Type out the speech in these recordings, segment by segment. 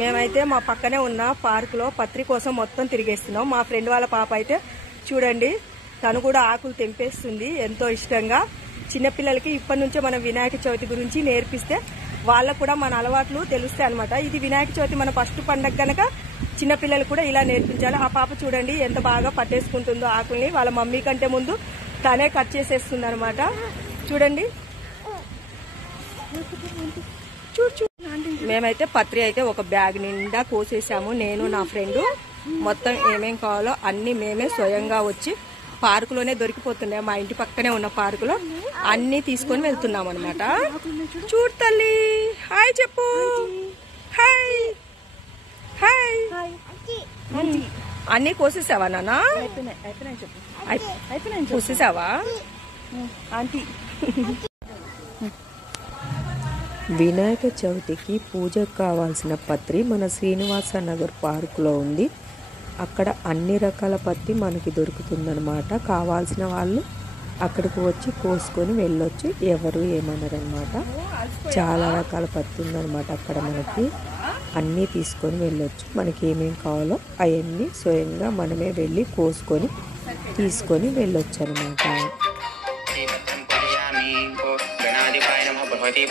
మేమైతే మా పక్కనే ఉన్న పార్కులో పత్రి కోసం మొత్తం తిరిగేస్తున్నాం. మా ఫ్రెండ్ వాళ్ళ పాప అయితే చూడండి, తను కూడా ఆకులు తెంపేస్తుంది ఎంతో ఇష్టంగా. చిన్నపిల్లలకి ఇప్పటి నుంచే మనం వినాయక చవితి గురించి నేర్పిస్తే వాళ్ళకు కూడా మన అలవాట్లు తెలుస్తాయి అనమాట. ఇది వినాయక చవితి మన ఫస్ట్ పండగ కనుక చిన్నపిల్లలు కూడా ఇలా నేర్పించాలి. ఆ పాప చూడండి ఎంత బాగా పట్టేసుకుంటుందో ఆకుల్ని. వాళ్ళ మమ్మీ కంటే ముందు తనే కట్ చేసేస్తుంది అనమాట. చూడండి, మేమైతే పత్రి అయితే ఒక బ్యాగ్ నిండా కోసేసాము. నేను నా ఫ్రెండ్ మొత్తం ఏమేం కావాలో అన్ని మేమే స్వయంగా వచ్చి పార్కులోనే దొరికిపోతున్నాయి. మా ఇంటి పక్కనే ఉన్న పార్కులో అన్ని తీసుకొని వెళ్తున్నాం అనమాట. చూడు తల్లి, హాయ్ చెప్పు. Hi hi. అన్ని కోసేసావా నాన్న? కోసేసావా ఆంటీ? వినాయక చవితికి పూజకు కావాల్సిన పత్రి మన శ్రీనివాస నగర్ పార్కులో ఉంది. అక్కడ అన్ని రకాల పత్రి మనకి దొరుకుతుందనమాట. కావాల్సిన వాళ్ళు అక్కడికి వచ్చి కోసుకొని వెళ్ళొచ్చు, ఎవరు ఏమన్నారనమాట. చాలా రకాల పత్రి ఉందనమాట అక్కడ. మనకి అన్నీ తీసుకొని వెళ్ళొచ్చు. మనకి ఏమేమి కావాలో అవన్నీ స్వయంగా మనమే వెళ్ళి కోసుకొని తీసుకొని వెళ్ళొచ్చు అనమాట.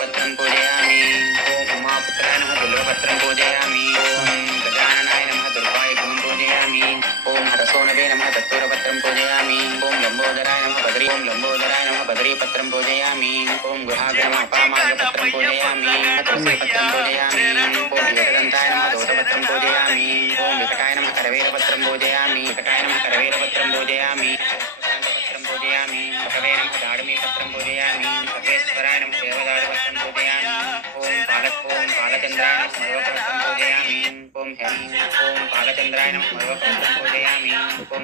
पत्रं पूजयामि। ओम उमापुत्राय नमः बिल्वपत्रं पूजयामि। ओम गजाननाय नमः दुर्वाय धूम पूजयामि। ओम हरसोनवे नमः दत्तूरपत्रं पूजयामि। ओम लंबोदराय नमः बद्री ओम लंबोदराय नमः बद्रीपत्रं पूजयामि। ओम गुहाग्र नमः अपामार्गपत्रं पूजयामि। तुलसीपत्रं पूजयामि। ओम योगदन्ताय नमः दोषपत्रं पूजयामि। ओम विकटाय नमः करवेरपत्रं पूजयामि। विकटाय नमः करवेरपत्रं पूजयामि। पत्रं पूजयामि। भगवे नमः दाडमीपत्रं पूजयामि। सर्वेश्वराय नमः देवदारुपत्रं पूजयामि। ओम बालचन्द्राय नमः सर्वपत्रं पूजयामि। ओम बालचन्द्राय नमः सर्वपत्रं पूजयामि। ओम